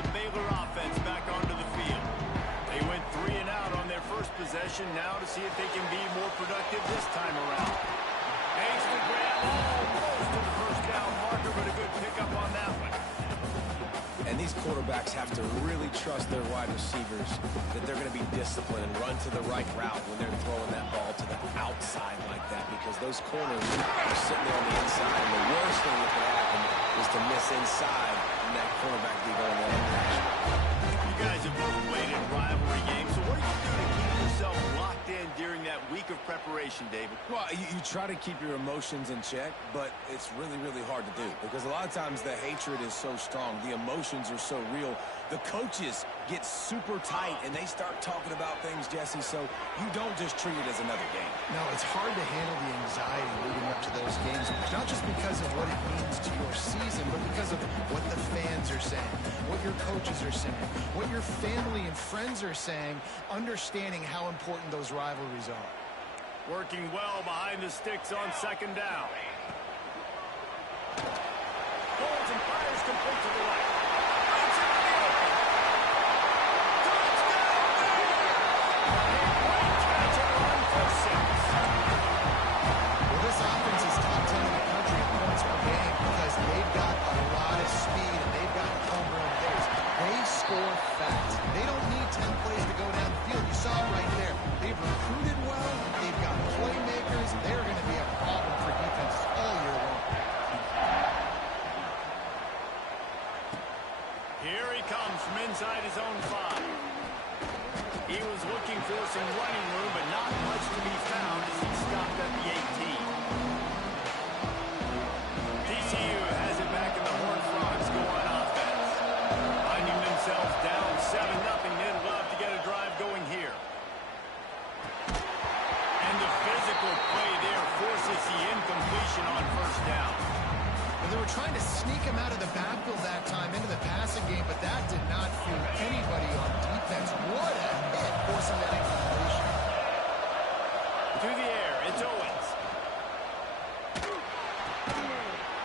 the Baylor offense back onto the field. They went 3 and out on their first possession. Now to see if they can be more productive this time around. Makes the grab almost to the first down marker, but a good pickup on that one. And these quarterbacks have to really trust their wide receivers that they're going to be disciplined and run to the right route when they're throwing that ball to the outside like that, because those corners are sitting there on the inside, and the worst thing that could happen is to miss inside and that cornerback be going the other direction. You guys have both played in rivalry games, so what do you do to keep yourself locked in during that week of preparation, David? Well, you try to keep your emotions in check, but it's really, really hard to do because a lot of times the hatred is so strong, the emotions are so real. The coaches get super tight and they start talking about things, Jesse, so you don't just treat it as another game. No, it's hard to handle the anxiety leading up to those games, not just because of what it means to your season, but because of what the fans are saying, what your coaches are saying, what your family and friends are saying, understanding how important those rivalries are. Working well behind the sticks on second down. Holds and fires complete to the right. Runs into the open. Touchdown, Baylor! A great catch and run for 6. Well, this offense is top 10 in the country in points per game because they've got a lot of speed and they've got home run hitters. They score fast. They don't need 10 plays to go down the field. You saw it right there. They've recruited well. They've got playmakers. They're going to be a problem for defense all year long. Here he comes from inside his own 5. He was looking for some running room, but not much to be found as he stopped at the 18. TCU has it back in the Horned Frogs go on offense. Finding themselves down 7-0, they'd love to get a drive going here. And the physical play there forces the incompletion on first down. They were trying to sneak him out of the backfield that time into the passing game, but that did not fool anybody on defense. What a hit, forcing that incompletion. To the air, it's Owens.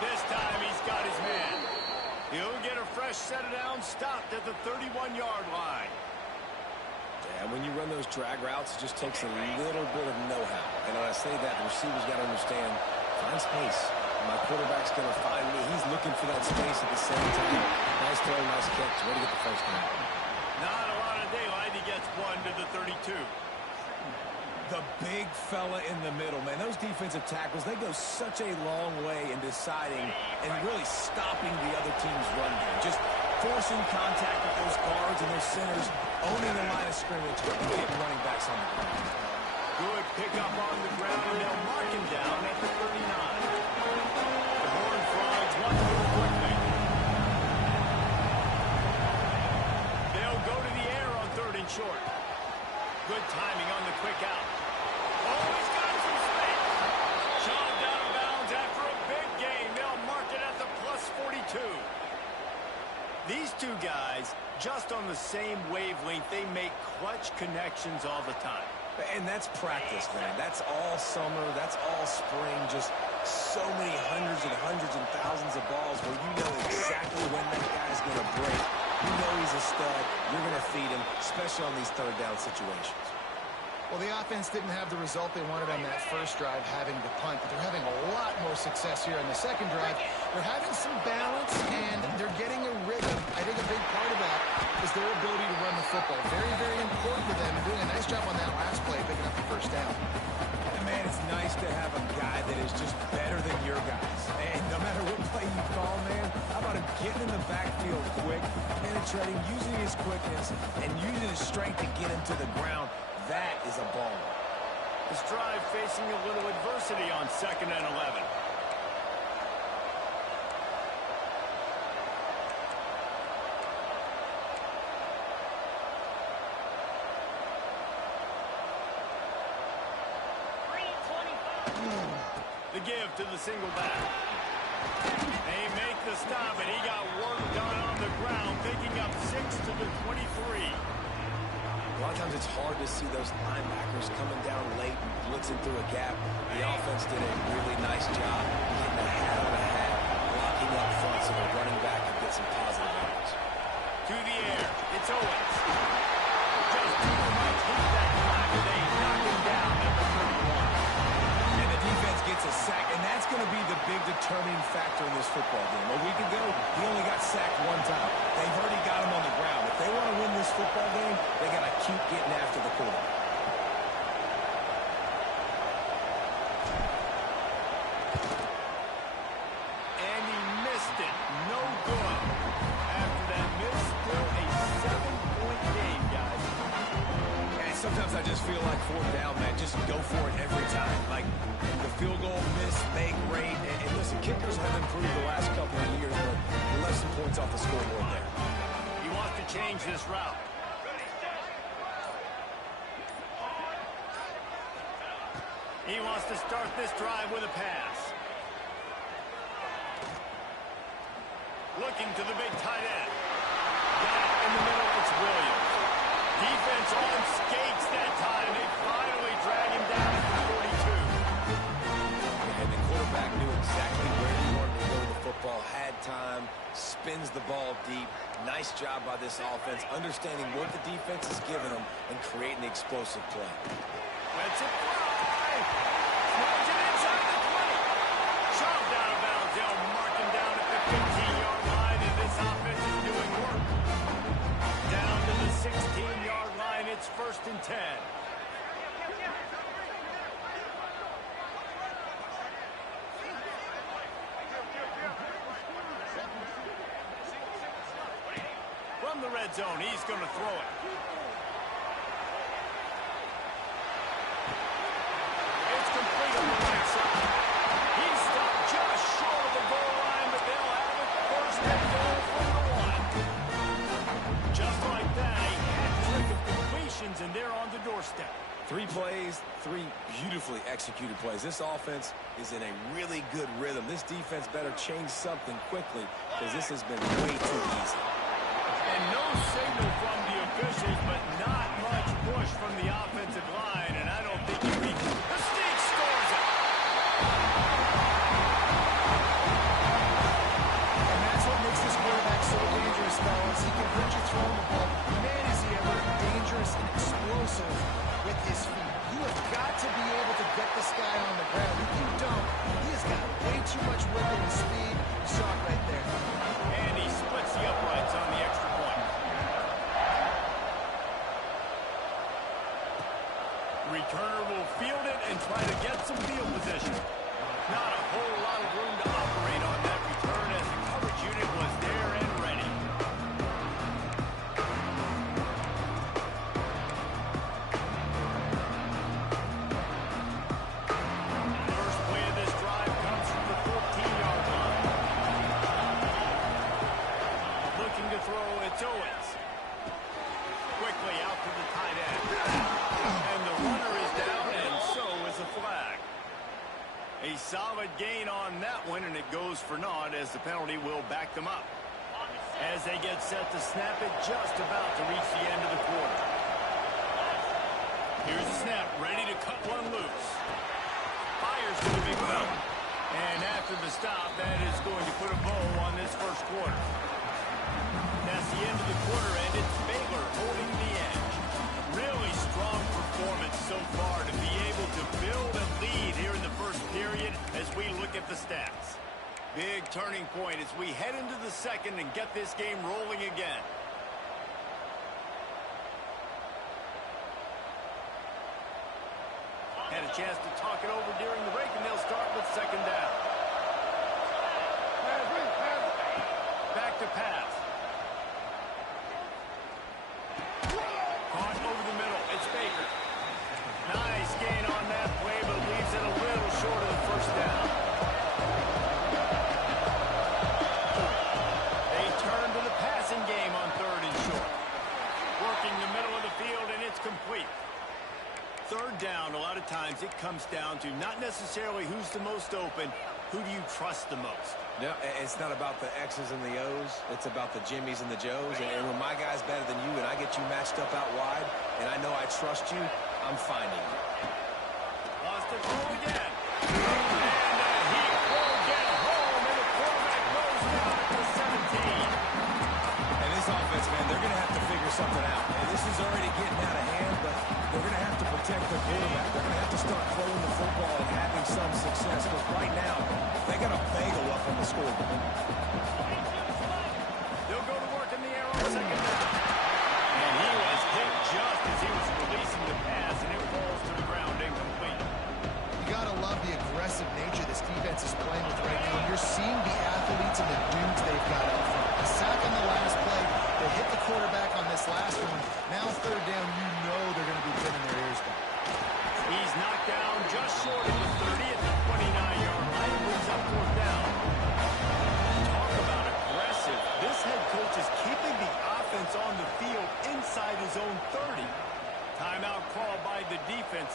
This time he's got his man. He'll get a fresh set of downs stopped at the 31-yard line. Yeah, when you run those drag routes, it just takes a little bit of know-how. And when I say that, the receiver's got to understand, find space. My quarterback's going to find me. He's looking for that space at the same time. Nice throw, nice catch. Way to get the first down. Not a lot of daylight. He gets one to the 32. The big fella in the middle, man. Those defensive tackles, they go such a long way in deciding and really stopping the other team's run game. Just forcing contact with those guards and those centers, owning the line of scrimmage, and getting running backs on the ground. Good pickup on the ground, and they'll mark him down at the 39. The Horned Frogs want to move quickly. They'll go to the air on 3rd and short. Good timing on the quick out. Oh, he's got some space. Shoved out of bounds after a big gain. They'll mark it at the +42. These two guys, just on the same wavelength, they make clutch connections all the time. And that's practice, man. That's all summer. That's all spring. Just so many hundreds and thousands of balls where you know exactly when that guy's going to break. You know he's a stud. You're going to feed him, especially on these 3rd down situations. Well, the offense didn't have the result they wanted on that first drive, having to punt, but they're having a lot more success here on the second drive. They're having some balance, and they're getting a rhythm. I think a big part of that is their ability to run the football. Very, very important to them, and doing a nice job on that last play, picking up the first down. And man, it's nice to have a guy that is just better than your guys. And no matter what play you call, man, how about him getting in the backfield quick, penetrating, using his quickness, and using his strength to get him to the ground. That is a ball. This drive facing a little adversity on 2nd and 11. The give to the single back. They make the stop, and he got work done on the ground, picking up 6 to the 23. A lot of times it's hard to see those linebackers coming down late and blitzing through a gap. The offense did a really nice job getting a hat on a hat, blocking up front so the running back could get some positive yards. To the I just feel like fourth down, man, just go for it every time. Like, the field goal miss, make great. And listen, kickers have improved the last couple of years, but we left some points off the scoreboard there. He wants to change this route. He wants to start this drive with a pass. Looking to the big tight end. Got it in the middle. It's Williams. Defense on skates that time. They finally drag him down at the 42. And the quarterback knew exactly where he wanted to go with the football, had time, spins the ball deep. Nice job by this offense, understanding what the defense is giving them and creating the explosive play. Let's it fly. Throws it inside the 20. Shoved out of bounds. They'll mark him down at the 15-yard line, and this offense is doing work. Down to the 16-yard line. It's 1st and 10. From the red zone, he's going to throw it. It's complete on the right side. He's stopped just short of the goal line, but they'll have it 1st and goal from the 1. Just like that, a hat-trick of completions, and they're on the doorstep. 3 plays, 3 beautifully executed plays. This offense is in a really good rhythm. This defense better change something quickly because this has been way too easy. And no signal from the officials, but not much push from the offensive line, and I don't think he reaches. The sneak scores it. And that's what makes this quarterback so dangerous, fellas. He can hurt you throwing the ball. Man, is he ever dangerous and explosive with his feet. You have got to be able to get this guy on the ground. If you don't, he has got way too much width and speed. You saw it right there. And he splits the uprights on the extra point. Returner will field it and try to get some field position. Not a whole lot of room to operate on that return as the coverage unit was there and ready. First play of this drive comes from the 14-yard line. Looking to throw, it's Owens. Quickly out to the tight end. And the runner is down, and so is a flag. A solid gain on that one, and it goes for naught as the penalty will back them up. As they get set to snap it, just about to reach the end of the quarter. Here's the snap, ready to cut one loose. Fires to the big mountain. And after the stop, that is going to put a bow on this first quarter. That's the end of the quarter, and it's Baylor holding the edge. Really strong performance so far to be able to build a lead here in the first period as we look at the stats. Big turning point as we head into the second and get this game rolling again. Had a chance to talk it over during the break, and they'll start with 2nd down. Back to pass. Caught over the middle. It's Baker. Nice gain on that play, but leaves it a little short of the 1st down. They turn to the passing game on 3rd and short. Working the middle of the field, and it's complete. 3rd down, a lot of times it comes down to not necessarily who's the most open, who do you trust the most? No, it's not about the X's and the O's. It's about the Jimmies and the Joes. And when my guy's better than you and I get you matched up out wide, and I know I trust you, I'm finding you. Lost it through again. And he will get home, and the quarterback goes down at the 17. And this offense, man, they're going to have to figure something out. And this is already getting out of hand, but they're going to have to protect their quarterback. They're going to have to start throwing the football and having some success, because right now, they got a bagel up on the scoreboard. They'll go to work in the air on 2nd down. And he was hit just as he was releasing the pass, and it falls to the ground incomplete. You got to love the aggressive nature this defense is playing with right now. You're seeing the athletes and the dudes they've got up front. A sack on the last play. They hit the quarterback on this last one. Now 3rd down, you know they're going to be pinning their ears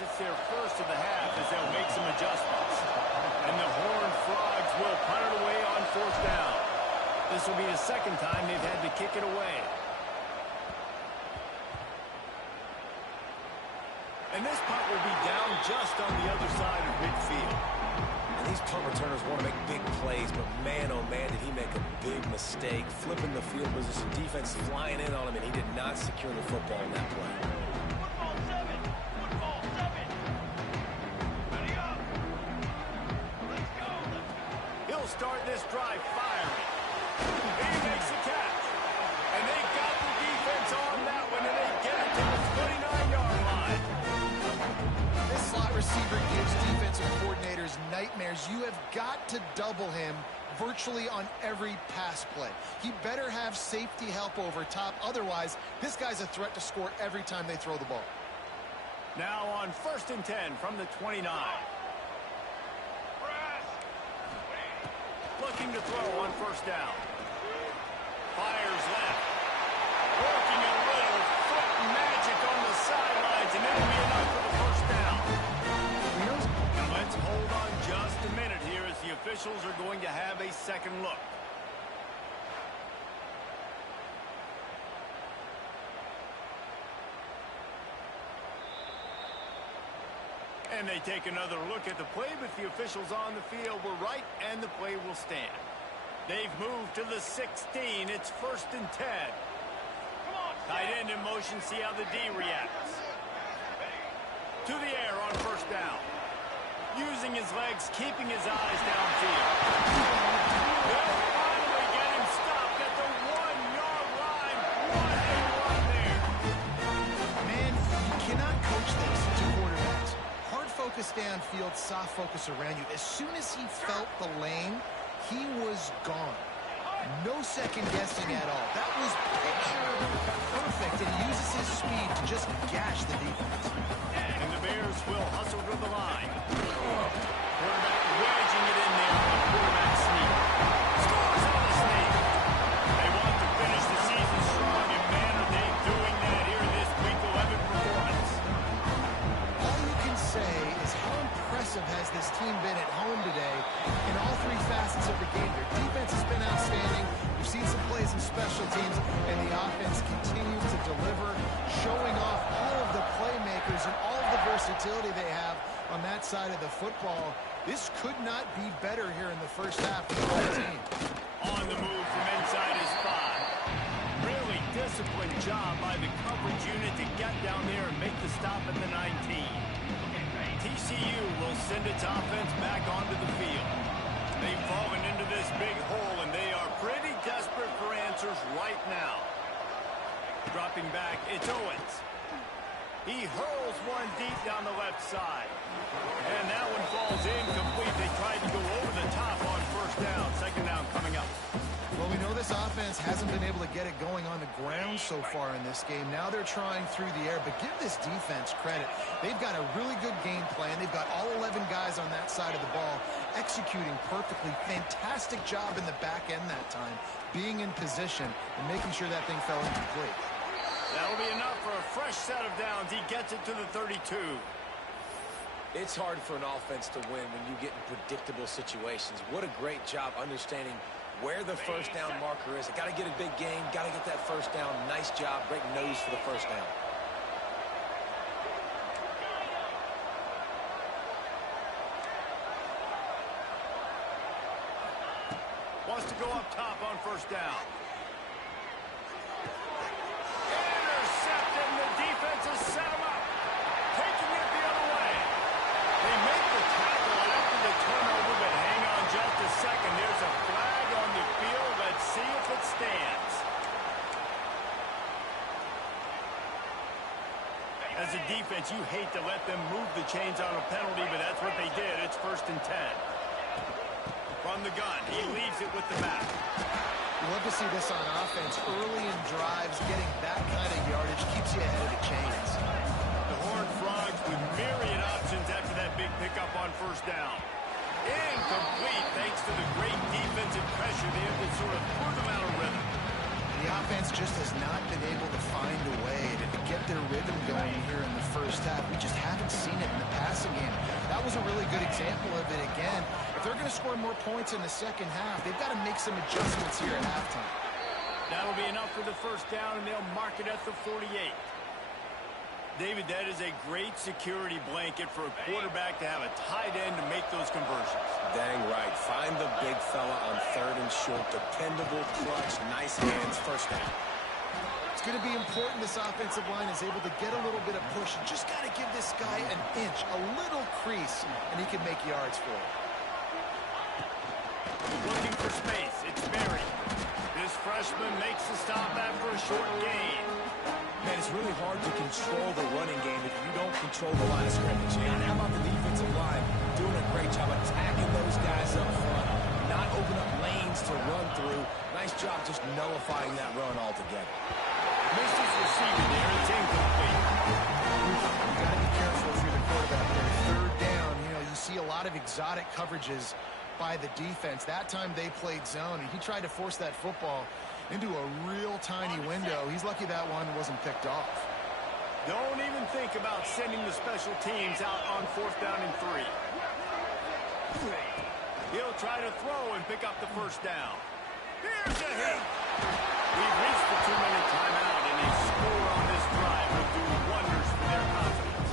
It's their first of the half as they'll make some adjustments. And the Horned Frogs will punt it away on fourth down. This will be the second time they've had to kick it away. And this punt will be down just on the other side of midfield. And these punt returners want to make big plays, but man, oh man, did he make a big mistake. Flipping the field position, defense flying in on him, and he did not secure the football in that play. Football seven. Ready up. Let's go. He'll start this drive firing. He makes the catch. And they got the defense on that one, and they get it to the 29-yard line. This slot receiver gives defensive coordinators nightmares. You have got to double him virtually on every pass play. He better have safety help over top. Otherwise, this guy's a threat to score every time they throw the ball. Now on 1st and 10 from the 29. Looking to throw on first down. Fires left. Working a little foot magic on the sidelines, and it'll be enough for the first down. And let's hold on just a minute here as the officials are going to have a second look. And they take another look at the play, but the officials on the field were right, and the play will stand. They've moved to the 16. It's 1st and 10. Tight end in motion, see how the D reacts. To the air on first down. Using his legs, keeping his eyes downfield. They'll finally get him stopped at the 1-yard line. What a run there. Man, you cannot coach this to quarterbacks. Hard focus downfield, soft focus around you. As soon as he felt the lane, he was gone. No second guessing at all. That was picture perfect, and he uses his speed to just gash the defense. And the Bears will hustle to the line. Quarterback wedging it in there on a quarterback sneak. Scores on the sneak. They want to finish the season strong, and man, are they doing that here in this Week 11 performance. All you can say is how impressive has this team been at home today in all three facets of the game. Their defense has been outstanding. We've seen some plays in special teams, and the offense continues to deliver, showing off all of the playmakers and all of the versatility they have on that side of the football. This could not be better here in the first half for the whole team. On the move from inside his 5. Really disciplined job by the coverage unit to get down there and make the stop at the 19. TCU will send its offense back onto the field. They've fallen into this big hole, and they are pretty desperate for answers right now. Dropping back, it's Owens. He hurls one deep down the left side. And that one falls incomplete. They tried to go over the top on first down. Second down coming up. Well, we know this offense hasn't been able to get it going on the ground so far in this game. Now they're trying through the air, but give this defense credit. They've got a really good game plan. They've got all 11 guys on that side of the ball executing perfectly. Fantastic job in the back end that time, being in position and making sure that thing fell incomplete. That'll be enough for a fresh set of downs. He gets it to the 32. It's hard for an offense to win when you get in predictable situations. What a great job understanding where the first down marker is. Got to get a big game, got to get that first down. Nice job, great nose for the first down. Wants to go up top on first down. Intercepted, and the defense has set him up. Taking it the other way. They make the tackle after the turnover, but hang on just a second. There's a flag on the field. Let's see if it stands. As a defense, you hate to let them move the chains on a penalty, but that's what they did. It's 1st and 10. From the gun, he leaves it with the back. You love to see this on offense. Early in drives, getting that kind of yardage keeps you ahead of the chains. The Horned Frogs with myriad options after that big pickup on first down. Incomplete thanks to the great defensive pressure there that sort of threw them out of rhythm. The offense just has not been able to find a way to get their rhythm going here in the first half. We just haven't seen it in the passing game. That was a really good example of it again. If they're going to score more points in the second half, they've got to make some adjustments here at halftime. That'll be enough for the first down, and they'll mark it at the 48. David, that is a great security blanket for a quarterback to have a tight end to make those conversions. Dang right. Find the big fella on 3rd and short. Dependable, clutch, nice hands, first down. It's going to be important this offensive line is able to get a little bit of push. You just got to give this guy an inch, a little crease, and he can make yards for it. Looking for space. It's Berry. This freshman makes the stop after a short gain. Man, it's really hard to control the running game if you don't control the line of scrimmage. And how about the defensive line doing a great job attacking those guys up front, not open up lanes to run through. Nice job just nullifying that run altogether. Misses receiving there. It's incomplete. You got to be careful if you're the quarterback there. 3rd down, you see a lot of exotic coverages by the defense. That time they played zone, and he tried to force that football into a real tiny window. He's lucky that one wasn't picked off. Don't even think about sending the special teams out on 4th down and 3. He'll try to throw and pick up the first down. Here's a hit. We've reached the 2-minute timeout, and a score on this drive will do wonders for their confidence.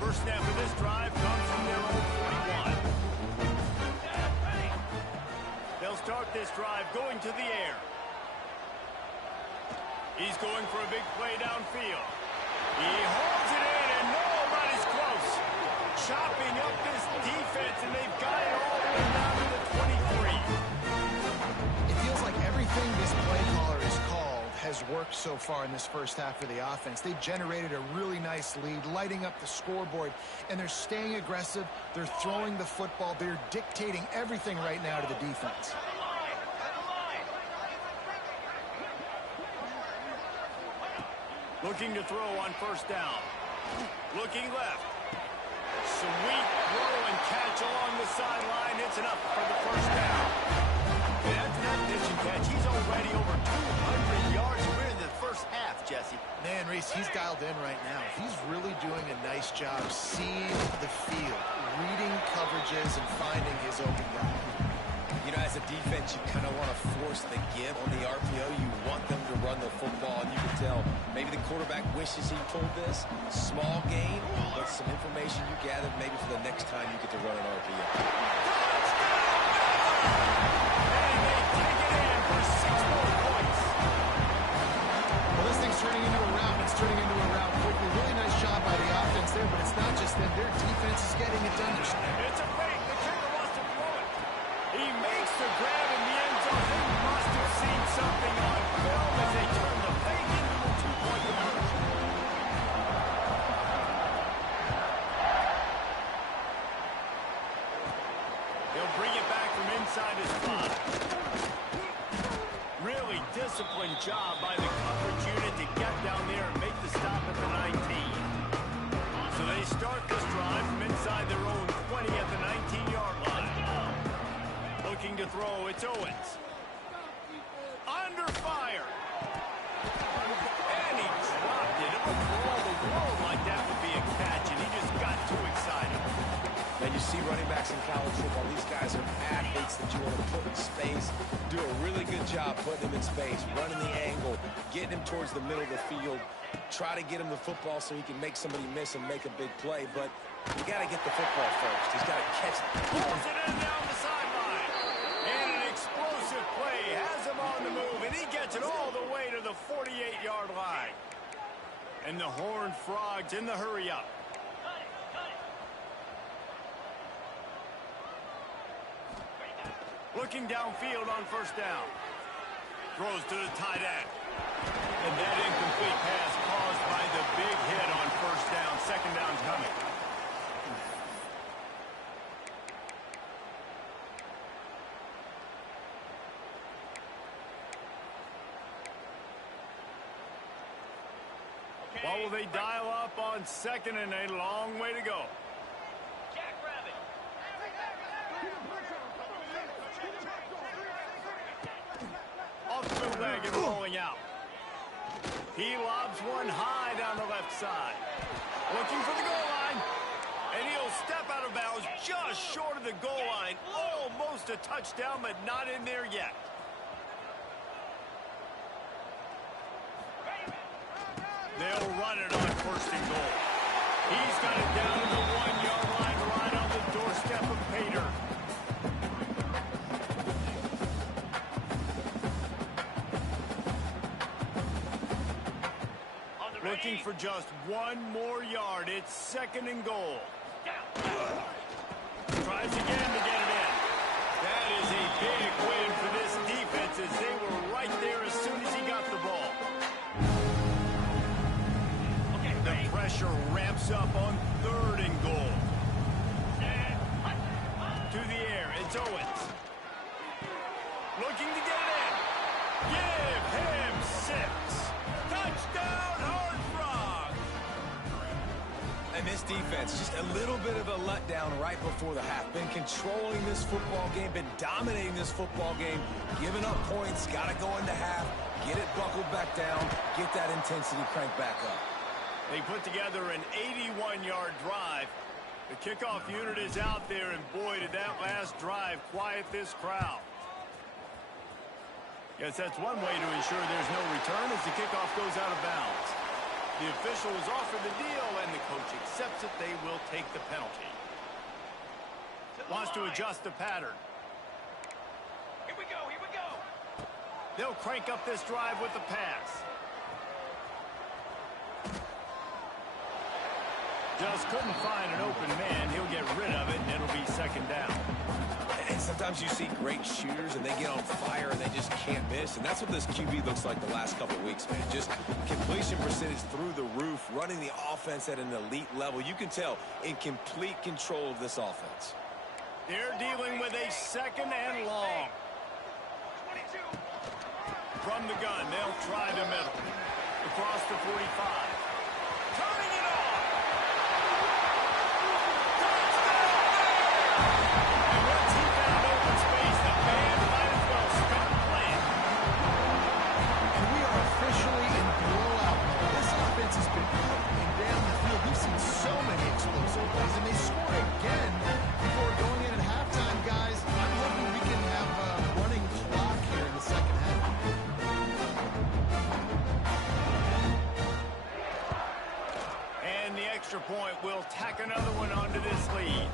First snap of this drive comes from their own 41. They'll start this drive going to the air. He's going for a big play downfield. He holds it in, and nobody's close. Chopping up this defense, and they've got it all the way down to the 23. It feels like everything this play caller has called has worked so far in this first half for the offense. They've generated a really nice lead, lighting up the scoreboard, and they're staying aggressive. They're throwing the football. They're dictating everything right now to the defense. Looking to throw on first down. Looking left. Sweet throw and catch along the sideline. It's enough for the first down. And after that pitch and catch, he's already over 200 yards. We're in the first half, Jesse. Man, Reese, he's dialed in right now. He's really doing a nice job seeing the field, reading coverages, and finding his open guy. As a defense, you kind of want to force the give on the RPO. You want them to run the football, and you can tell maybe the quarterback wishes he pulled this. Small gain, but some information you gathered maybe for the next time you get to run an RPO. And they take it in for 6 more points. Well, this thing's turning into a rout. It's turning into a rout quickly. Really nice job by the offense there, but it's not just them. Their defense is getting it done. It's a fake. The kicker wants to throw it. He makes the grab in the end zone. They must have seen something on film as they turn the fake into the 2-point conversion. They'll bring it back from inside his 5. Really disciplined job by the coverage unit to get down there and make the stop at the 19. So they start this drive from inside their own 20 at the 19-yard line. Looking to throw, it's Owens. Under fire. And he dropped it. If a throw the world like that would be a catch, and he just got too excited. Now you see running backs in college football, these guys are athletes that you want to put in space, do a really good job putting them in space, running the angle, getting him towards the middle of the field, try to get him the football so he can make somebody miss and make a big play, but you got to get the football first. He's got to catch it. Pulls it in down the sideline. And an explosive play has him on the move, and he gets it all the way to the 48-yard line. And the Horned Frogs in the hurry-up. Looking downfield on first down. Throws to the tight end. And that incomplete pass caused by the big hit on first down. Second down's coming. What will they dial up on second and a long way to go? bootleg and rolling out. He lobs one high down the left side. Looking for the goal line. And he'll step out of bounds just short of the goal line. Almost a touchdown, but not in there yet. They'll run it on first and goal. He's got it down to the 1-yard line right on the doorstep of Pater. Looking for just one more yard. It's second and goal. Tries again to get it in. That is a big win for this defense as they were right there as soon as he got the ball. The pressure ramps up on third and goal. To the air, it's Owens. Looking to get it in. Give him 6. Touchdown, Hard Frog! And this defense, just a little bit of a letdown right before the half. Been controlling this football game, been dominating this football game, giving up points, got to go into half, get it buckled back down, get that intensity cranked back up. They put together an 81-yard drive. The kickoff unit is out there, and boy, did that last drive quiet this crowd. Guess that's one way to ensure there's no return as the kickoff goes out of bounds. The official is offered the deal, and the coach accepts it. They will take the penalty. Wants to adjust the pattern. Here we go, here we go. They'll crank up this drive with the pass. Just couldn't find an open man. He'll get rid of it, and it'll be second down. And sometimes you see great shooters, and they get on fire, and they just can't miss. And that's what this QB looks like the last couple of weeks, man. Just completion percentage through the roof, running the offense at an elite level. You can tell in complete control of this offense. They're dealing with a second and long. 22. From the gun, they'll try the middle. Across the 45. Turning it on. And they score again before going in at halftime, guys. I'm hoping we can have a running clock here in the second half. And the extra point will tack another one onto this lead.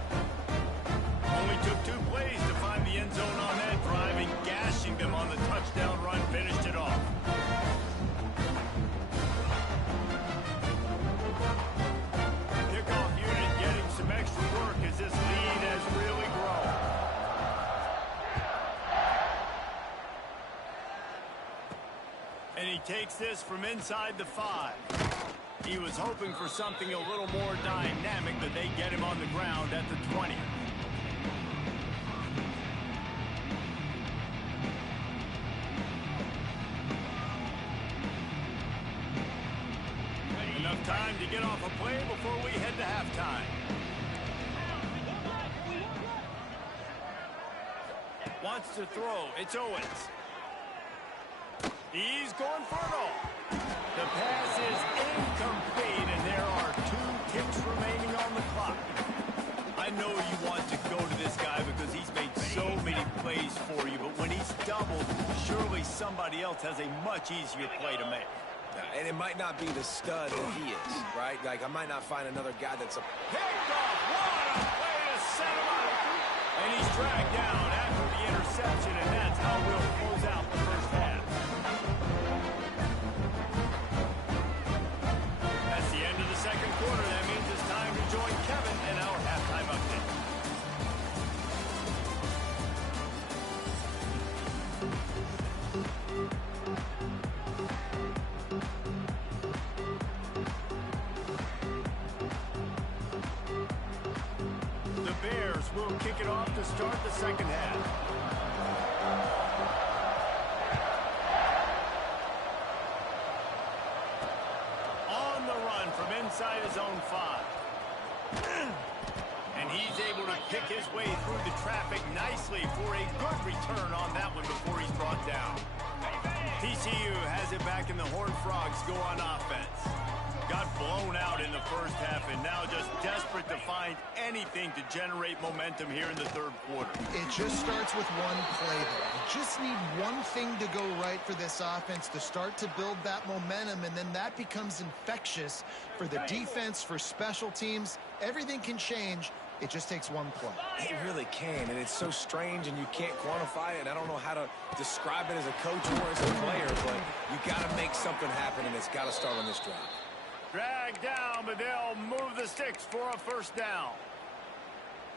Only took 2 plays to find the end zone on that drive, and gashing them on the touchdown run finished it off. Extra work as this lead has really grown. And he takes this from inside the 5. He was hoping for something a little more dynamic, but they get him on the ground at the 20. Enough time to get off a play before we head to halftime. Wants to throw. It's Owens. He's going for it all. The pass is incomplete, and there are 2 ticks remaining on the clock. I know you want to go to this guy because he's made so many plays for you, but when he's doubled, surely somebody else has a much easier play to make. And it might not be the stud that he is, right? Like, I might not find another guy that's a... Picked off. What a way to set him up. And he's dragged down after the interception, and that's how we'll close out the first half. That's the end of the second quarter. That means it's time to join Kevin in our halftime update. Will kick it off to start the second half. On the run from inside his own 5. And he's able to pick his way through the traffic nicely for a good return on that one before he's brought down. TCU has it back, and the Horned Frogs go on offense. Got blown out in the first half, and now just desperate to find anything to generate momentum here in the third quarter. It just starts with one play, though. You just need one thing to go right for this offense to start to build that momentum, and then that becomes infectious for the defense, for special teams. Everything can change. It just takes one play. It really can, and it's so strange, and you can't quantify it. I don't know how to describe it as a coach or as a player, but you got to make something happen, and it's got to start on this drive. Drag down, but they'll move the sticks for a first down.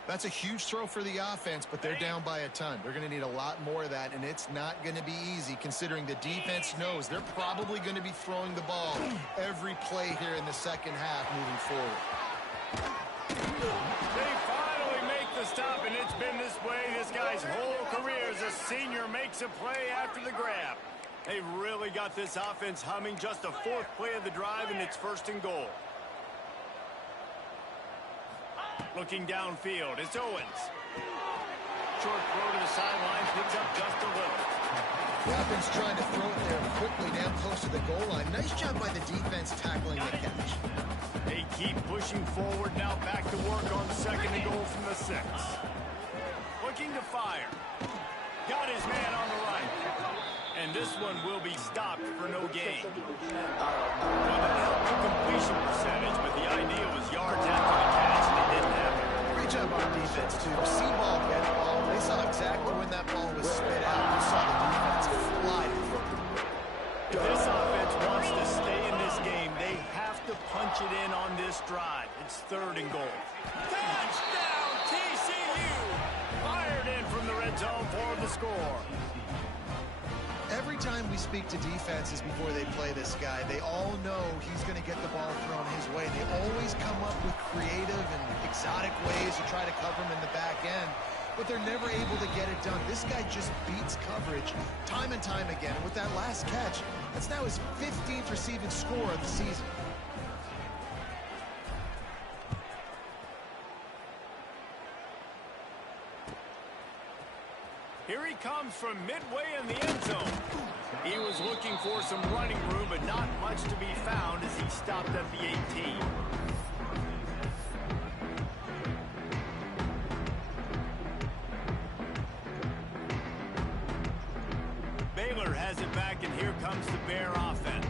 That's a huge throw for the offense, but they're down by a ton. They're going to need a lot more of that, and it's not going to be easy considering the defense knows they're probably going to be throwing the ball every play here in the second half moving forward. They finally make the stop, and it's been this way this guy's whole career as a senior makes a play after the grab. They've really got this offense humming. Just a fourth play of the drive, and it's 1st and goal. Looking downfield, it's Owens. Short throw to the sideline, picks up just a little. Watkins trying to throw it there quickly down close to the goal line. Nice job by the defense tackling the catch. They keep pushing forward, now back to work on 2nd and goal from the 6. Looking to fire. Got his man on the right. And this one will be stopped for no gain. Well, that helped the completion percentage, but the idea was yards after the catch, and it didn't happen. Great job on defense, too. See ball, get ball. They saw exactly when that ball was spit out. You saw the defense fly to throw. If this offense wants to stay in this game, they have to punch it in on this drive. It's 3rd and goal. Touchdown, TCU! Fired in from the red zone for the score. Every time we speak to defenses before they play this guy, they all know he's going to get the ball thrown his way. They always come up with creative and exotic ways to try to cover him in the back end, but they're never able to get it done. This guy just beats coverage time and time again. And with that last catch, that's now his 15th receiving score of the season. Here he comes from midway in the end zone. He was looking for some running room, but not much to be found as he stopped at the 18. Baylor has it back, and here comes the Bear offense.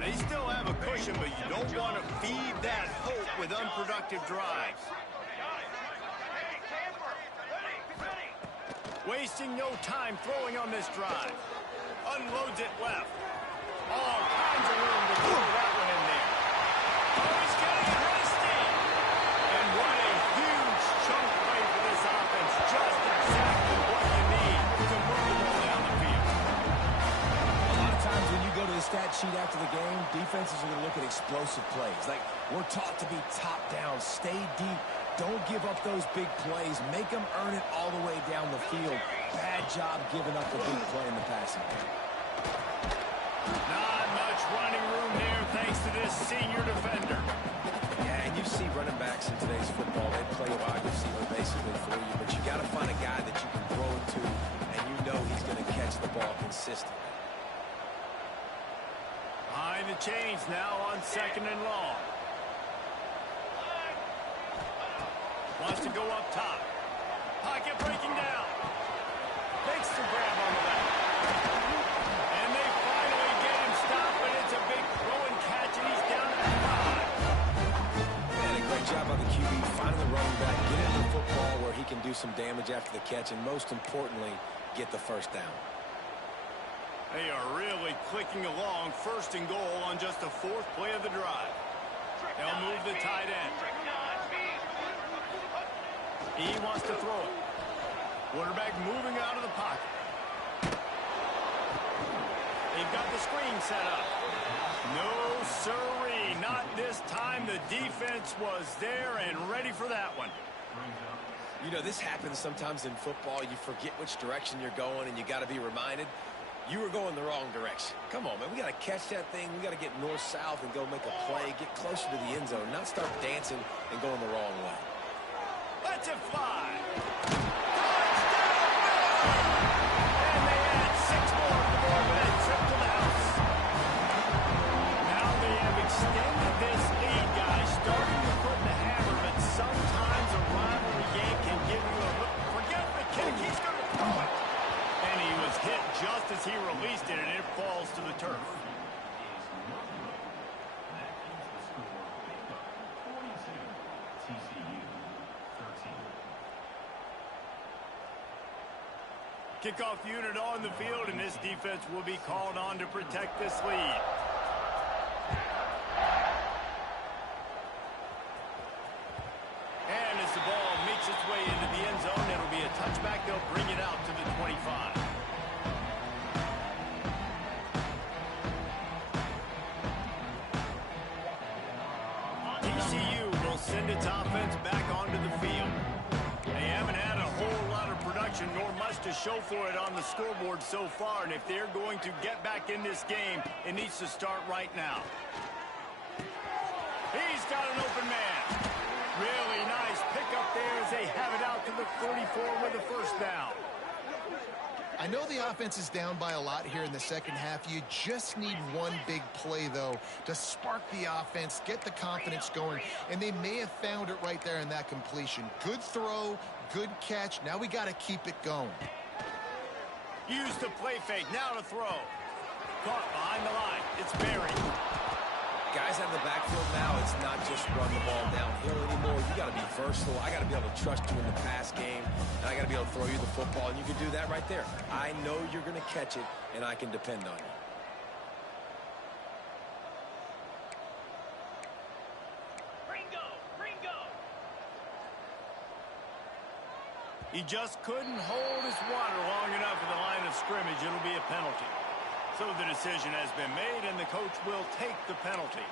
They still have a cushion, but you don't want to feed that hope with unproductive drives. Wasting no time throwing on this drive. Unloads it left. All kinds of room to throw that one in there. Oh, he's getting it risky. And what a huge chunk play for this offense. Just exactly what you need to move the ball down the field. A lot of times when you go to the stat sheet after the game, defenses are going to look at explosive plays. Like, we're taught to be top down, stay deep. Don't give up those big plays. Make them earn it all the way down the field. Bad job giving up the big play in the passing game. Not much running room there thanks to this senior defender. Yeah, and you see running backs in today's football. They play a wide receiver basically for you, but you got to find a guy that you can throw it to, and you know he's going to catch the ball consistently. Behind the chains now on 2nd and long. Wants to go up top. Pocket breaking down. Makes the grab on the left. And they finally get him stopped, but it's a big throw and catch, and he's down at 5. And a great job by the QB finding the running back, get into the football where he can do some damage after the catch, and most importantly, get the first down. They are really clicking along. 1st and goal on just the 4th play of the drive. They'll move the tight end. He wants to throw it. Quarterback moving out of the pocket. They've got the screen set up. No, sirree. Not this time. The defense was there and ready for that one. You know, this happens sometimes in football. You forget which direction you're going, and you got to be reminded you were going the wrong direction. Come on, man. We got to catch that thing. We got to get north-south and go make a play, get closer to the end zone, not start dancing and going the wrong way. Let's it fly. Touchdown! And they add 6 more to the board with that trip to the Kickoff unit on the field, and this defense will be called on to protect this lead. And as the ball makes its way into the end zone, it'll be a touchback. They'll bring it out to the 25. TCU will send its offense back onto the field. They haven't had a whole lot of production, nor much to show for it on the scoreboard so far. And if they're going to get back in this game, it needs to start right now. He's got an open man. Really nice pickup there as they have it out to the 34 with a first down. I know the offense is down by a lot here in the second half. You just need one big play, though, to spark the offense, get the confidence going, and they may have found it right there in that completion. Good throw, good catch. Now we got to keep it going. Use the play fake. Now to throw. Caught behind the line. It's buried. Guys out of the backfield now, it's not just run the ball downhill anymore. You got to be versatile. I got to be able to trust you in the pass game, and I got to be able to throw you the football, and you can do that right there. I know you're going to catch it, and I can depend on you. Ringo. He just couldn't hold his water long enough at the line of scrimmage. It'll be a penalty. So the decision has been made, and the coach will take the penalty.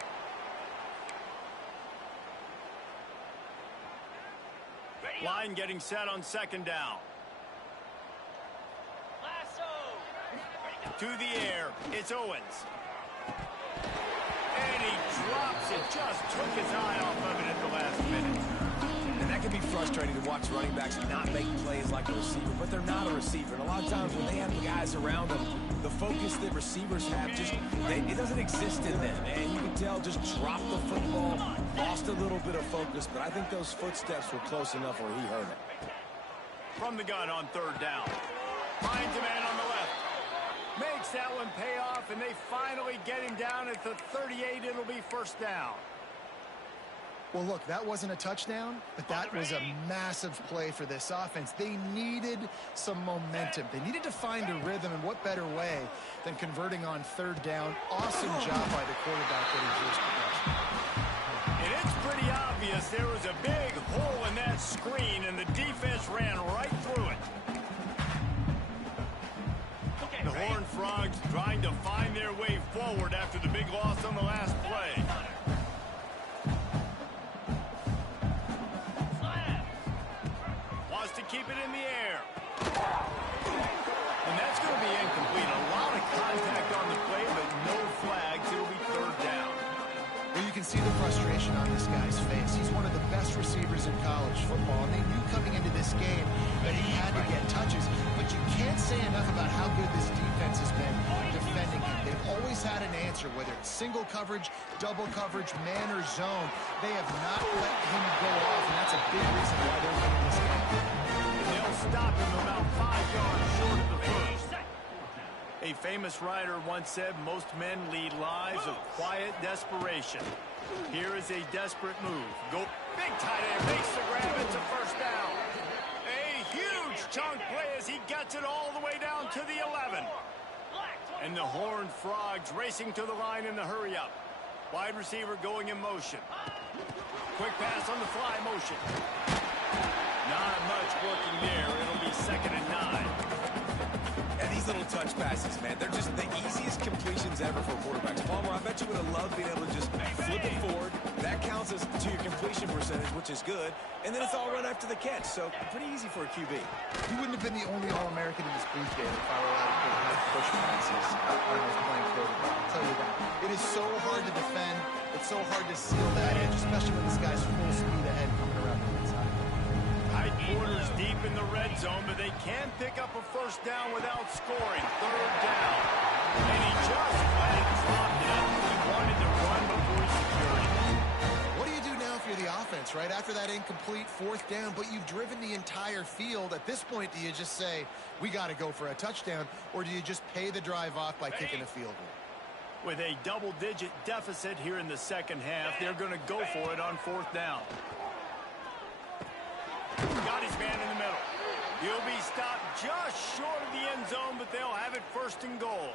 Line getting set on second down. To the air, it's Owens. And he drops it, just took his eye off of it at the last minute. And that can be frustrating to watch running backs not make plays like a receiver, but they're not a receiver. And a lot of times when they have the guys around them, the focus that receivers have, it doesn't exist in them. And you can tell, just dropped the football, lost a little bit of focus, but I think those footsteps were close enough where he heard it. From the gun on third down. Finds a man on the left. Makes that one pay off, and they finally get him down at the 38. It'll be first down. Well, look, that wasn't a touchdown, but that was a massive play for this offense. They needed some momentum. They needed to find a rhythm, and what better way than converting on third down. Awesome job by the quarterback getting first production. And it's pretty obvious there was a big hole in that screen, and the defense ran right through it. The Horned Frogs trying to find their way forward after the big loss on the last play. To keep it in the air. And that's going to be incomplete. A lot of contact on the play, but no flags. It'll be third down. Well, you can see the frustration on this guy's face. He's one of the best receivers in college football, and they knew coming into this game that he had to get touches. But you can't say enough about how good this defense has been defending him. They've always had an answer, whether it's single coverage, double coverage, man or zone. They have not let him go off, and that's a big reason why they're winning this game. Stop him about 5 yards short of the first. A famous writer once said, most men lead lives of quiet desperation. Here is a desperate move. Go big tight end, makes the grab, it's a first down. A huge chunk play as he gets it all the way down to the 11. And the Horned Frogs racing to the line in the hurry up. Wide receiver going in motion. Quick pass on the fly motion. Not much working there. It'll be 2nd and 9. And these little touch passes, man, they're just the easiest completions ever for quarterbacks. Palmer, I bet you would have loved being able to just flip it forward. That counts as to your completion percentage, which is good. And then it's all run after the catch, so pretty easy for a QB. He wouldn't have been the only All-American in this booth game if I were allowed to have push passes when I was playing quarterback. I'll tell you that. It is so hard to defend. It's so hard to seal that edge, especially when this guy's full speed ahead coming around the inside. Tight quarters deep in the red zone, but they can pick up a first down without scoring. Third down. And he just flat dropped it up. He wanted to run before he secured it. What do you do now if you're the offense, right? After that incomplete fourth down, but you've driven the entire field. At this point, do you just say, we got to go for a touchdown, or do you just pay the drive off by kicking a field goal? With a double-digit deficit here in the second half, they're going to go for it on fourth down. Got his man in the middle. He'll be stopped just short of the end zone, but they'll have it 1st and goal.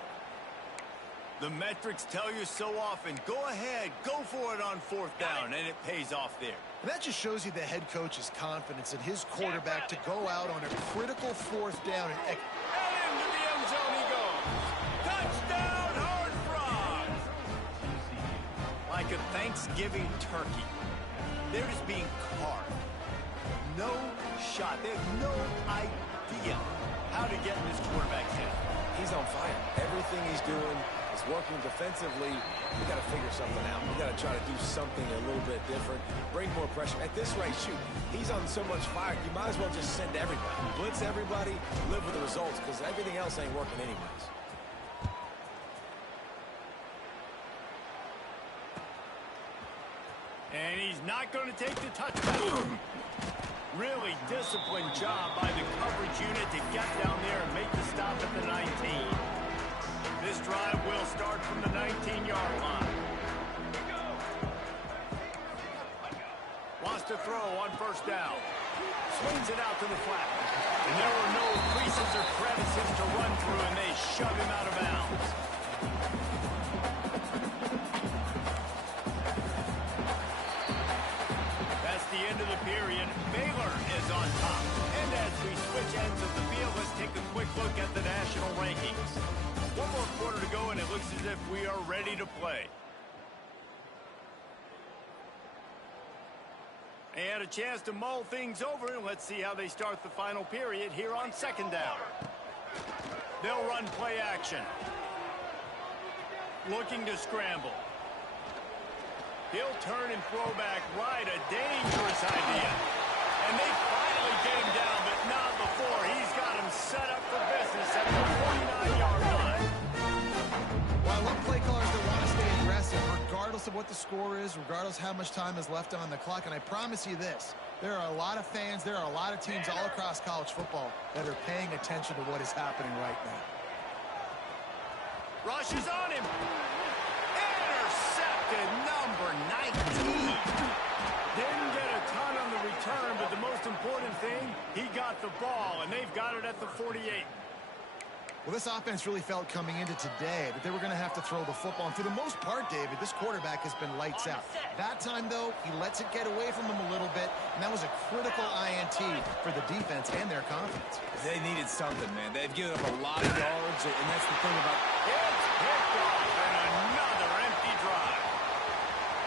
The metrics tell you so often, go ahead, go for it on 4th down, and it pays off there. And that just shows you the head coach's confidence in his quarterback to go out on a critical 4th down. And into the end zone he goes. Touchdown, Hard Frogs! Like a Thanksgiving turkey, they're just being carved. No shot. They have no idea how to get in this quarterback's head. He's on fire. Everything he's doing is working defensively. We got to figure something out. We got to try to do something a little bit different. Bring more pressure. At this rate, shoot, he's on so much fire, you might as well just send everybody. Blitz everybody, live with the results, because everything else ain't working anyways. And he's not going to take the touchdown. Really disciplined job by the coverage unit to get down there and make the stop at the 19. This drive will start from the 19-yard line. Wants to throw on 1st down. Swings it out to the flat. And there were no creases or crevices to run through, and they shove him out of bounds. The end of the period, Baylor is on top. And as we switch ends of the field, let's take a quick look at the national rankings. 1 more quarter to go, and it looks as if we are ready to play. And a chance to mull things over, and let's see how they start the final period here on 2nd down. They'll run play action. Looking to scramble. He'll turn and throw back right, a dangerous idea. And they finally get him down, but not before. He's got him set up for business at the 49-yard line. Well, I love play callers that want to stay aggressive, regardless of what the score is, regardless how much time is left on the clock. And I promise you this, there are a lot of fans, there are a lot of teams all across college football that are paying attention to what is happening right now. Rush is on him. Intercepted, number 19. Didn't get a ton on the return, but the most important thing, he got the ball, and they've got it at the 48. Well, this offense really felt coming into today that they were going to have to throw the football. And for the most part, David, this quarterback has been lights out. That time, though, he lets it get away from him a little bit, and that was a critical INT for the defense and their confidence. They needed something, man. They've given up a lot of yards, and that's the thing about... It's picked off, and another empty drive.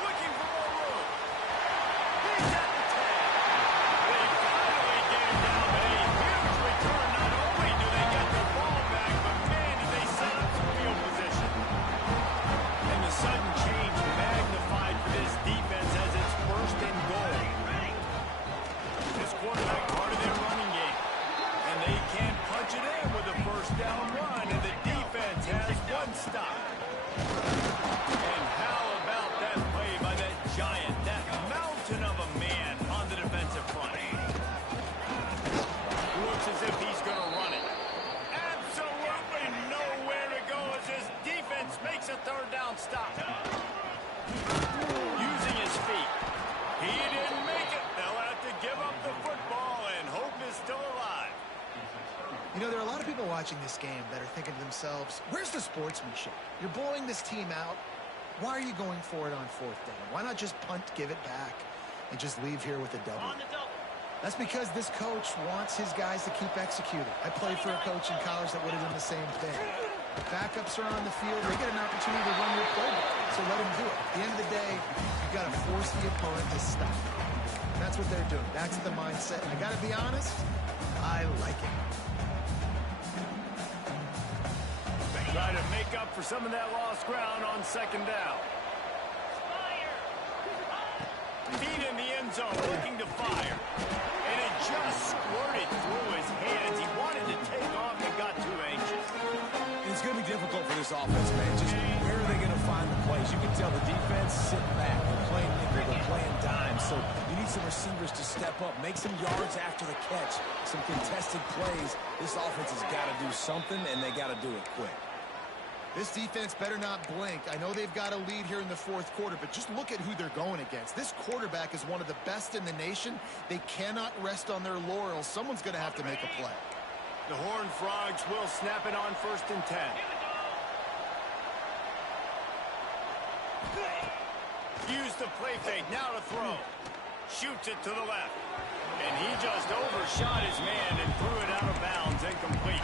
Looking for more room. He's at the 10. They finally get him down, but a huge return. Not only do they get the ball back, but man, did they set up some field position. And the sudden change magnified for this defense as it's 1st and goal. This quarterback part of their running game. And they can't punch it in with a 1st down run, and the defense has 1 stop. And how about that play by that giant, that mountain of a man on the defensive front? Looks as if he's going to run it. Absolutely nowhere to go as his defense makes a 3rd down stop. Using his feet. He didn't make it. They'll have to give up the football, and hope is still alive. You know, there are a lot of people watching this game that are thinking to themselves, where's the sportsmanship? You're blowing this team out. Why are you going for it on 4th down? Why not just punt, give it back, and just leave here with a W? That's because this coach wants his guys to keep executing. I played for a coach in college that would have done the same thing. Backups are on the field. They get an opportunity to run your playbook, so let them do it. At the end of the day, you've got to force the opponent to stop. That's what they're doing. That's the mindset. I got to be honest, I like it. Try to make up for some of that lost ground on 2nd down. Feet in the end zone, looking to fire. And it just squirted through his hands. He wanted to take off and got too anxious. It's going to be difficult for this offense, man. Just where are they going to find the plays? You can tell the defense sitting back. They're playing nickel, they're playing dime. So you need some receivers to step up, make some yards after the catch, some contested plays. This offense has got to do something, and they got to do it quick. This defense better not blink. I know they've got a lead here in the fourth quarter, but just look at who they're going against. This quarterback is one of the best in the nation. They cannot rest on their laurels. Someone's going to have to make a play. The Horned Frogs will snap it on 1st and 10. Use the play fake, now to throw. Shoots it to the left. And he just overshot his man and threw it out of bounds, incomplete.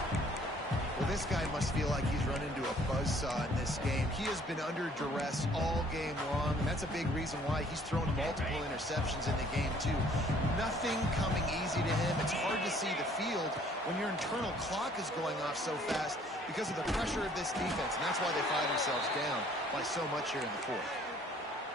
Well, this guy must feel like he's run into a buzzsaw in this game. He has been under duress all game long, and that's a big reason why he's thrown multiple interceptions in the game, too. Nothing coming easy to him. It's hard to see the field when your internal clock is going off so fast because of the pressure of this defense, and that's why they find themselves down by so much here in the fourth.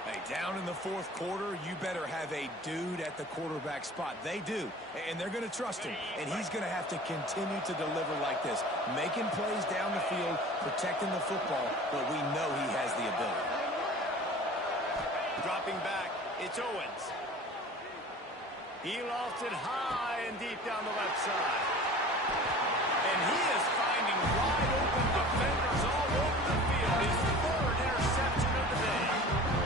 Hey, down in the fourth quarter, you better have a dude at the quarterback spot. They do, and they're going to trust him, and he's going to have to continue to deliver like this, making plays down the field, protecting the football, but we know he has the ability. Dropping back, it's Owens. He lofts it high and deep down the left side. And he is finding wide open defenders all over the field. His 3rd interception of the day.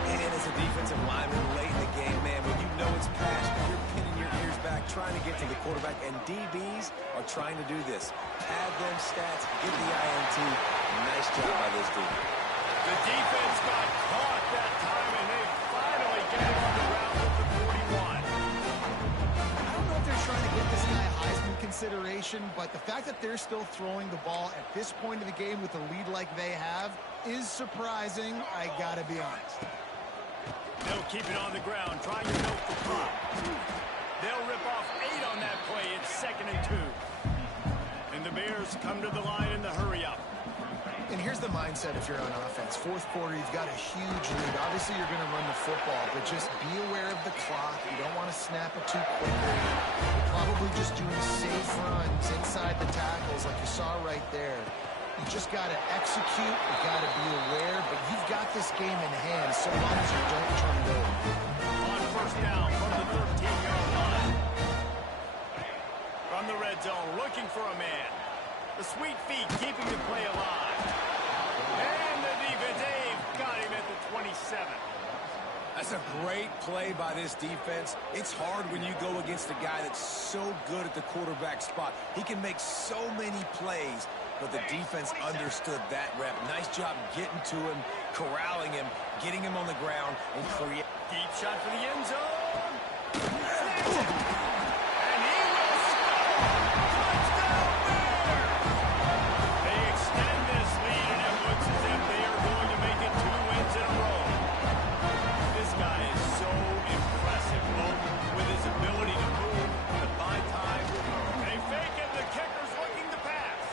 And as a defensive lineman late in the game, man, when you know it's passed, you're pinning your ears back, trying to get to the quarterback, and DBs are trying to do this. Pad them stats, get the INT. Nice job by this dude. The defense got caught that time, and they finally get it on the ground with the 41. I don't know if they're trying to get this guy Heisman consideration, but the fact that they're still throwing the ball at this point of the game with a lead like they have is surprising, I gotta be honest. They'll keep it on the ground, trying to milk the clock. They'll rip off 8 on that play. It's 2nd and 2. And the Bears come to the line in the hurry-up. And here's the mindset if you're on offense. Fourth quarter, you've got a huge lead. Obviously, you're going to run the football, but just be aware of the clock. You don't want to snap it too quickly. You're probably just doing safe runs inside the tackles like you saw right there. You just got to execute. You got to be aware, but you've got this game in hand so long as you don't turn it over. On 1st down from the 13-yard line. From the red zone, looking for a man. The sweet feet keeping the play alive. And the defense, they've got him at the 27. That's a great play by this defense. It's hard when you go against a guy that's so good at the quarterback spot. He can make so many plays, but the defense understood that rep. Nice job getting to him, corralling him, getting him on the ground, and create. Deep shot for the end zone. Snags it. And he will score. Touchdown Bears. They extend this lead, and it looks as if they are going to make it 2 wins in a row. This guy is so impressive, both with his ability to move, to buy time. They fake it. The kicker's looking to pass.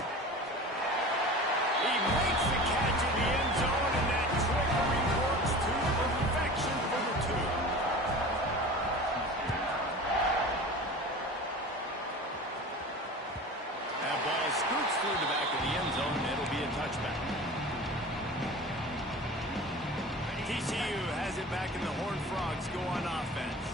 He makes the catch in the end zone, and that trickery works to perfection for the 2. That ball scoots through the back of the end zone, and it'll be a touchback. TCU has it back, and the Horned Frogs go on offense.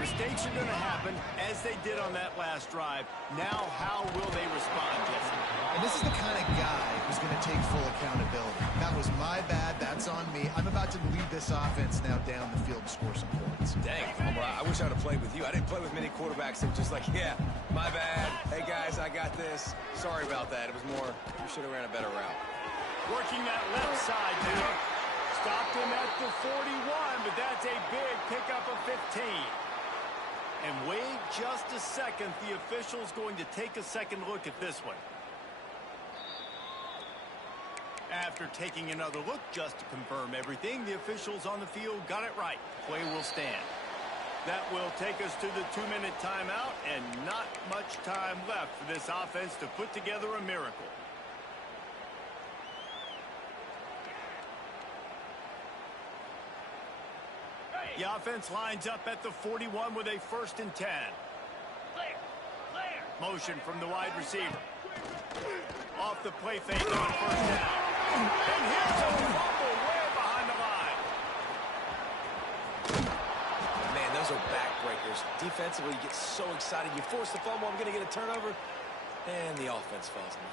Mistakes are going to happen, as they did on that last drive. Now, how will they respond, Jesse? And this is the kind of guy who's going to take full accountability. That was my bad. That's on me. I'm about to lead this offense now down the field to score some points. Dang, I wish I'd have played with you. I didn't play with many quarterbacks that were just like, yeah, my bad. Hey, guys, I got this. Sorry about that. It was more, you should have ran a better route. Working that left side now. Stopped him at the 41, but that's a big pickup of 15. And wait just a second. The official's going to take a second look at this one. After taking another look just to confirm everything, the officials on the field got it right. Play will stand. That will take us to the 2-minute timeout, and not much time left for this offense to put together a miracle. The offense lines up at the 41 with a 1st and 10. Motion from the wide receiver. Off the play fake on 1st down. And here's a fumble way behind the line. Man, those are backbreakers. Defensively, you get so excited. You force the fumble, I'm going to get a turnover, and the offense falls in.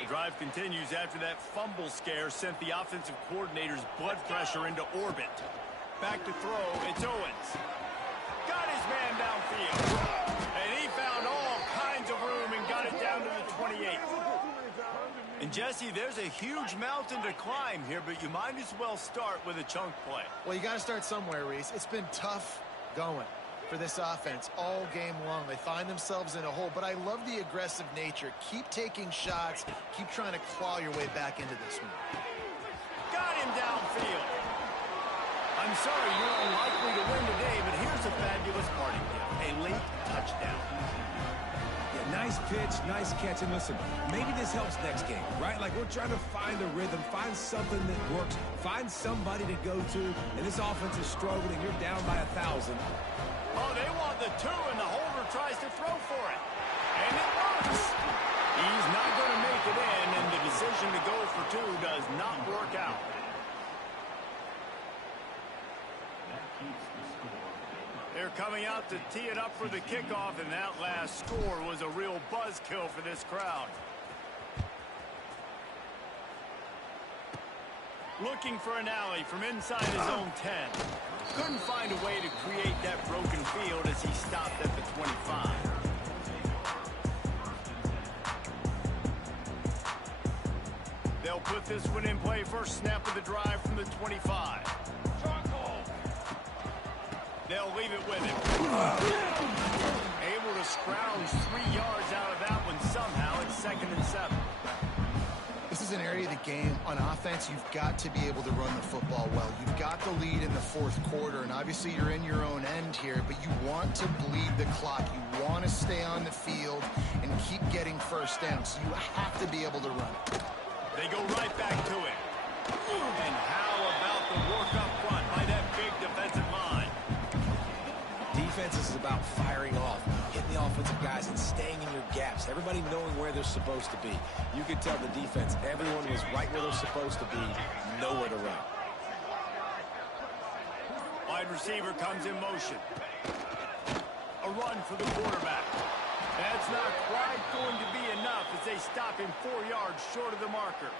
The drive continues after that fumble scare sent the offensive coordinator's blood pressure into orbit. Back to throw, it's Owens. Got his man downfield. And he found all kinds of room and got it down to the 28. And Jesse, there's a huge mountain to climb here, but you might as well start with a chunk play. Well, you got to start somewhere, Reese. It's been tough going for this offense all game long. They find themselves in a hole, but I love the aggressive nature. Keep taking shots. Keep trying to claw your way back into this one. Got him downfield. I'm sorry you're unlikely to win today, but here's a fabulous parting gift. A late touchdown. Yeah, nice pitch, nice catch. And listen, maybe this helps next game, right? Like, we're trying to find a rhythm, find something that works, find somebody to go to, and this offense is struggling. You're down by 1,000. Oh, they want the two, and the holder tries to throw for it. And it works. He's not going to make it in, and the decision to go for two does not work out. They're coming out to tee it up for the kickoff, and that last score was a real buzzkill for this crowd. Looking for an alley from inside his own 10. Couldn't find a way to create that broken field as he stopped at the 25. They'll put this one in play. First snap of the drive from the 25. They'll leave it with him. Able to scrounge 3 yards out of that one somehow. It's 2nd and 7. This is an area of the game on offense you've got to be able to run the football well. You've got the lead in the 4th quarter, and obviously you're in your own end here, but you want to bleed the clock. You want to stay on the field and keep getting first down, so you have to be able to run it. They go right back to it. And how about the work up front by that big defensive line? Defense is about firing off, hitting the offensive guys and staying in your gaps. Everybody knowing where they're supposed to be. You could tell the defense, everyone was right where they're supposed to be, nowhere to run. Wide receiver comes in motion. A run for the quarterback. That's not quite going to be enough as they stop him 4 yards short of the marker.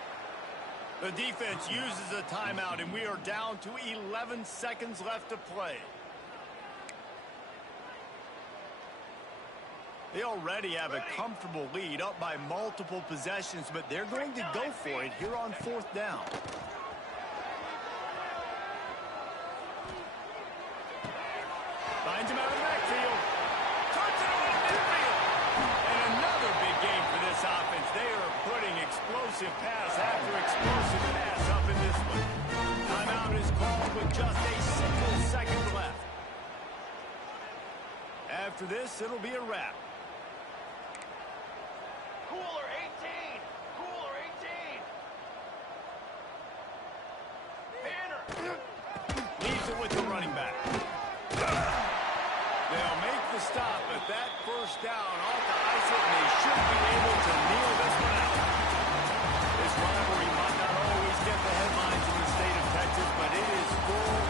The defense uses a timeout, and we are down to 11 seconds left to play. They already have a comfortable lead, up by multiple possessions, but they're going to go for it here on 4th down. Finds him out of the backfield. Turns it over to midfield. And another big game for this offense. They are putting explosive pass after explosive pass up in this one. Timeout is called with just a single second left. After this, it'll be a wrap. Cooler 18! Cooler 18! Banner! Leaves it with the running back. They'll make the stop, but that first down ought to ice it, and they should be able to kneel this one out. This rivalry might not always get the headlines in the state of Texas, but it is full